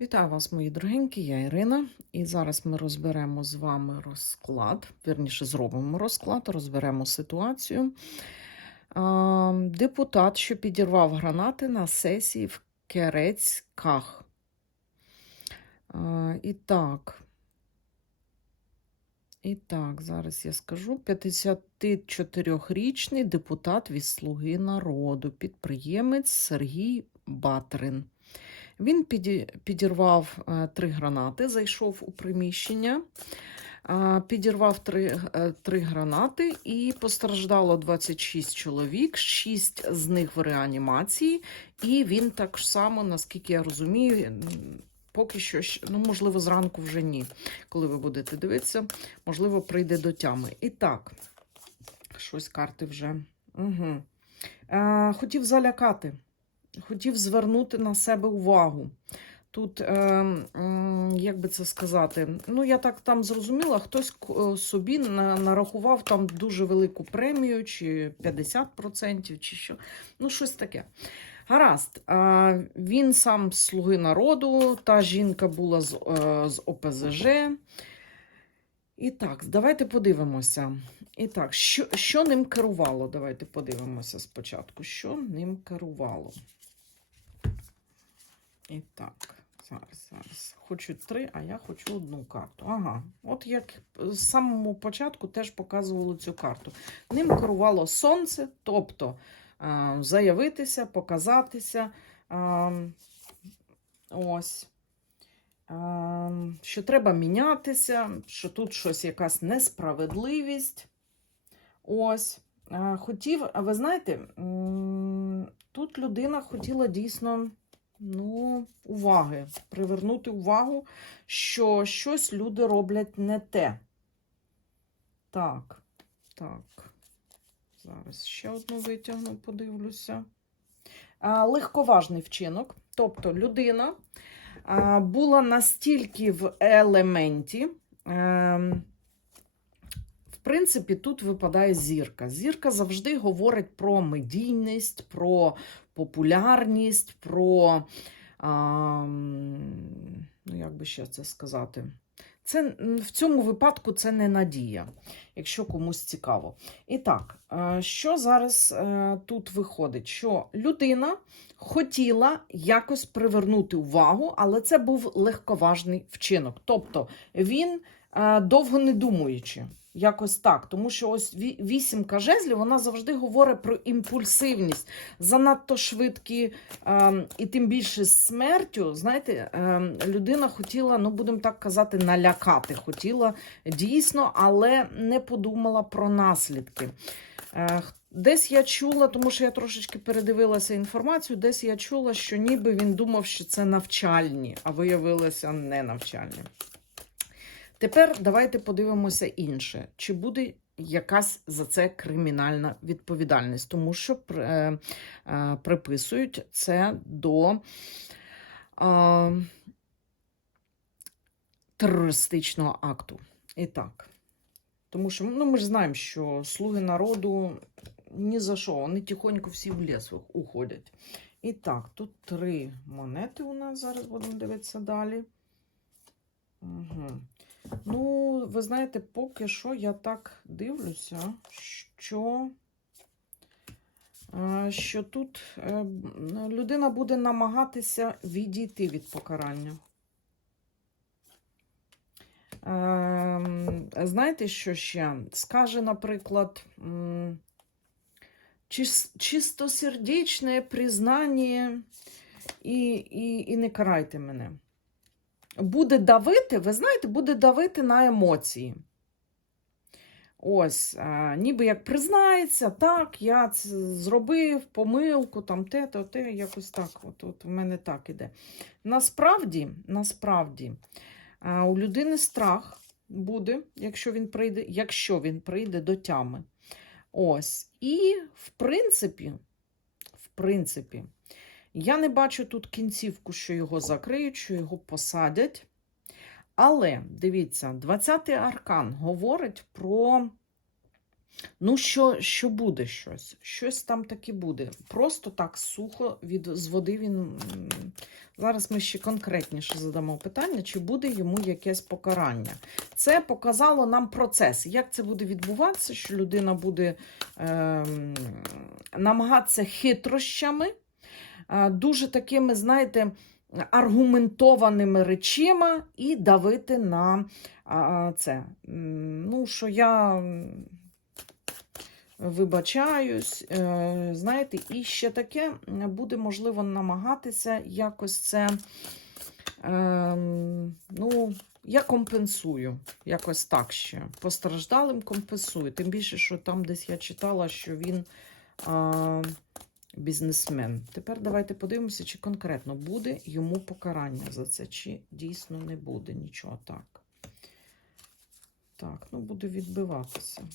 Вітаю вас, мої дорогенькі, я Ірина. І зараз ми розберемо з вами розклад. Вірніше, зробимо розклад, розберемо ситуацію. Депутат, що підірвав гранати на сесії в Керецьках. І так. І так, зараз я скажу: 54-річний депутат від Слуги народу, підприємець Сергій Батрин. Він підірвав е, три гранати, зайшов у приміщення, е, підірвав три, е, три гранати і постраждало 26 чоловік, 6 з них в реанімації. І він так само, наскільки я розумію, поки що, ну, можливо, зранку вже ні. Коли ви будете дивитися, можливо, прийде до тями. І так, щось карти вже. Угу. Хотів залякати хотів звернути на себе увагу. Тут, е, як би це сказати, ну я так там зрозуміла, хтось е, собі нарахував там дуже велику премію, чи 50%, чи що. Ну, щось таке. Гаразд, він сам з слуги народу, та жінка була з, е, з ОПЗЖ. І так, давайте подивимося. І так, що, що ним керувало? Давайте подивимося спочатку. Що ним керувало? І так, зараз, зараз. Хочу три, а я хочу одну карту. Ага, от як з самого початку теж показували цю карту. Ним керувало сонце, тобто заявитися, показатися. Ось. Що треба мінятися, що тут щось якась несправедливість. Ось. Хотів, ви знаєте, тут людина хотіла дійсно ну, уваги, привернути увагу, що щось люди роблять не те. Так, так. Зараз ще одну витягну, подивлюся. Легковажний вчинок. Тобто людина була настільки в елементі. ем, в принципі, тут випадає зірка. Зірка завжди говорить про медійність, про популярність, про. А, ну, як би ще це сказати? Це, в цьому випадку це не надія, якщо комусь цікаво. І так, е, що зараз е, тут виходить? Що людина хотіла якось привернути увагу, але це був легковажний вчинок. Тобто він е, довго не думаючи. Якось так, тому що ось вісімка жезлів вона завжди говорить про імпульсивність, занадто швидкі, ем, і тим більше з смертю, знаєте, ем, людина хотіла, ну будемо так казати, налякати. Хотіла дійсно, але не подумала про наслідки. Е, Десь я чула, тому що я трошечки передивилася інформацію, десь я чула, що ніби він думав, що це навчальні, а виявилося не навчальні. Тепер давайте подивимося інше. Чи буде якась за це кримінальна відповідальність? Тому що е, е, приписують це до е, терористичного акту. І так. Тому що ну, ми ж знаємо, що слуги народу ні за що, вони тихонько всі в ліс уходять. І так, тут три монети у нас зараз будемо дивитися далі. Угу. Ну, ви знаєте, поки що я так дивлюся, що, е, що тут е, людина буде намагатися відійти від покарання. Ем, Знаєте, що ще? Скаже, наприклад, чистосердечне признання і, і, і не карайте мене. Буде давити, ви знаєте, буде давити на емоції. Ось, а, ніби як признається, так, я це зробив помилку, там те, то те, якось так. От, от в мене так іде. Насправді, насправді, а, у людини страх буде, якщо він прийде, якщо він прийде до тями. Ось. І, в принципі, в принципі, я не бачу тут кінцівку, що його закриють, що його посадять. Але дивіться, 20-й аркан говорить про. Ну, що, що буде щось? Щось там таки буде. Просто так сухо від, з води він Зараз ми ще конкретніше задамо питання, чи буде йому якесь покарання. Це показало нам процес. Як це буде відбуватися, що людина буде ем, намагатися хитрощами, е, дуже такими, знаєте, аргументованими речима і давити на це. Ну, що я вибачаюсь, е, знаєте, і ще таке буде, можливо, намагатися якось це. ем, ну, я компенсую якось так ще. Постраждалим компенсую. Тим більше, що там десь я читала, що він а, бізнесмен. Тепер давайте подивимося, чи конкретно буде йому покарання за це, чи дійсно не буде нічого так. Так, ну буде відбиватися.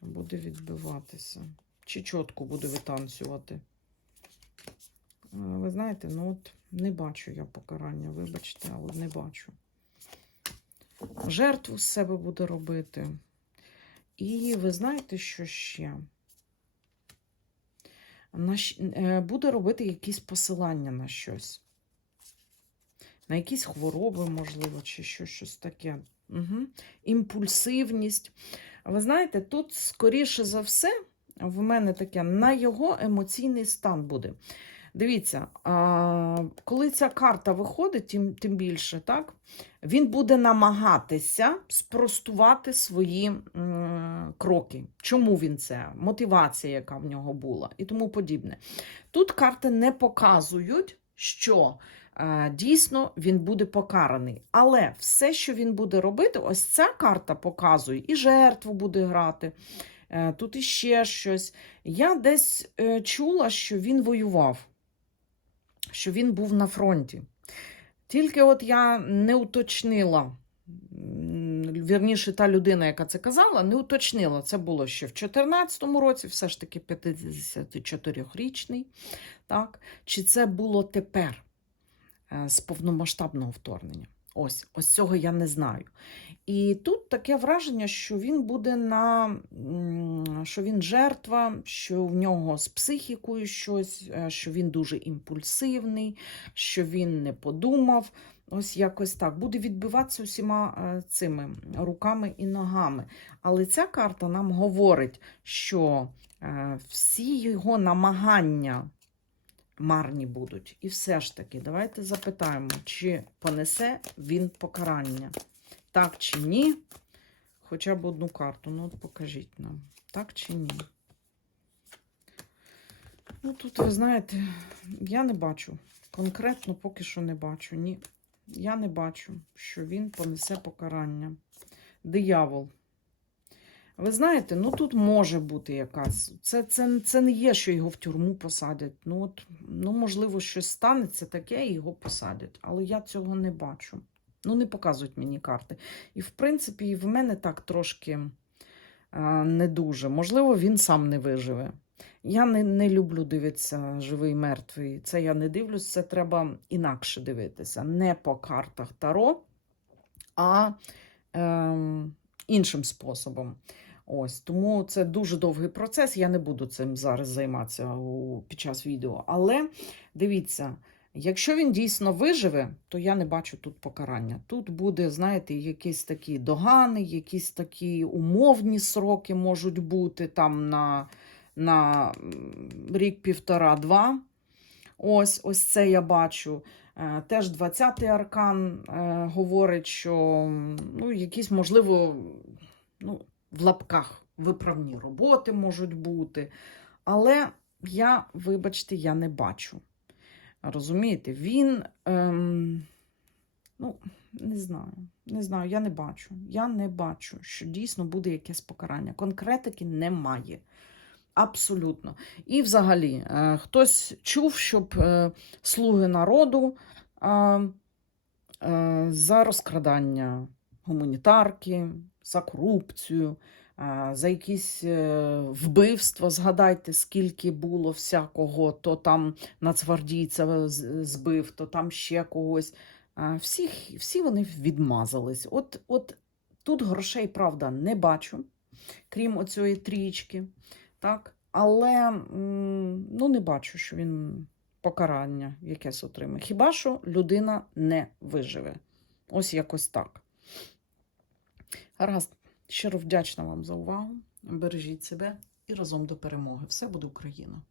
Буде відбиватися. Чи чітко буде витанцювати. Е, Ви знаєте, ну от не бачу я покарання, вибачте, але не бачу. Жертву з себе буде робити. І ви знаєте, що ще? Е, Буде робити якісь посилання на щось. На якісь хвороби, можливо, чи що, щось таке. Угу. Імпульсивність. Ви знаєте, тут, скоріше за все, в мене таке на його емоційний стан буде. Дивіться, коли ця карта виходить, тим, тим більше, так, він буде намагатися спростувати свої кроки. Чому він це? Мотивація, яка в нього була, і тому подібне. Тут карти не показують, що е, дійсно він буде покараний. Але все, що він буде робити, ось ця карта показує, і жертву буде грати. е, Тут іще щось. Я десь е, чула, що він воював, що він був на фронті. Тільки от я не уточнила, вірніше, та людина, яка це казала, не уточнила. Це було ще в 2014 році, все ж таки 54-річний. Так? Чи це було тепер е, з повномасштабного вторгнення? Ось, ось цього я не знаю. І тут таке враження, що він буде на що він жертва, що в нього з психікою щось, е, що він дуже імпульсивний, що він не подумав. Ось якось так. Буде відбиватися усіма е, цими руками і ногами. Але ця карта нам говорить, що е, всі його намагання марні будуть. І все ж таки, давайте запитаємо, чи понесе він покарання. Так чи ні? Хоча б одну карту. Ну, от покажіть нам. Так чи ні? Ну, тут, ви знаєте, я не бачу. Конкретно поки що не бачу. Ні. Я не бачу, що він понесе покарання. Диявол. Ви знаєте, ну тут може бути якась. Це, це, це не є, що його в тюрму посадять. Ну, от, ну, можливо, щось станеться таке і його посадять. Але я цього не бачу. Ну, не показують мені карти. І, в принципі, і в мене так трошки а, не дуже. Можливо, він сам не виживе. Я не, не люблю дивитися живий мертвий. Це я не дивлюсь, це треба інакше дивитися. Не по картах Таро, а ем, іншим способом. Ось тому це дуже довгий процес. Я не буду цим зараз займатися у, під час відео. Але дивіться, якщо він дійсно виживе, то я не бачу тут покарання. Тут буде, знаєте, якісь такі догани, якісь такі умовні сроки можуть бути там на, на рік, півтора-два. Ось, ось це я бачу. Е, Теж 20-й аркан е, говорить, що ну, якісь, можливо, ну, в лапках виправні роботи можуть бути. Але я, вибачте, я не бачу. Розумієте, він, ем, ну, не знаю, не знаю, я не бачу. Я не бачу, що дійсно буде якесь покарання. Конкретики немає. Абсолютно. І взагалі, е, хтось чув, щоб е, слуги народу е, е, за розкрадання гуманітарки, за корупцію, за якісь е, вбивства. Згадайте, скільки було всякого, то там нацгвардійця збив, то там ще когось. Всіх, всі вони відмазались. От, от тут грошей, правда, не бачу, крім оцієї трічки. Так? Але ну, не бачу, що він покарання якесь отримає. Хіба що людина не виживе. Ось якось так. Гаразд, щиро вдячна вам за увагу. Бережіть себе і разом до перемоги. Все буде Україна!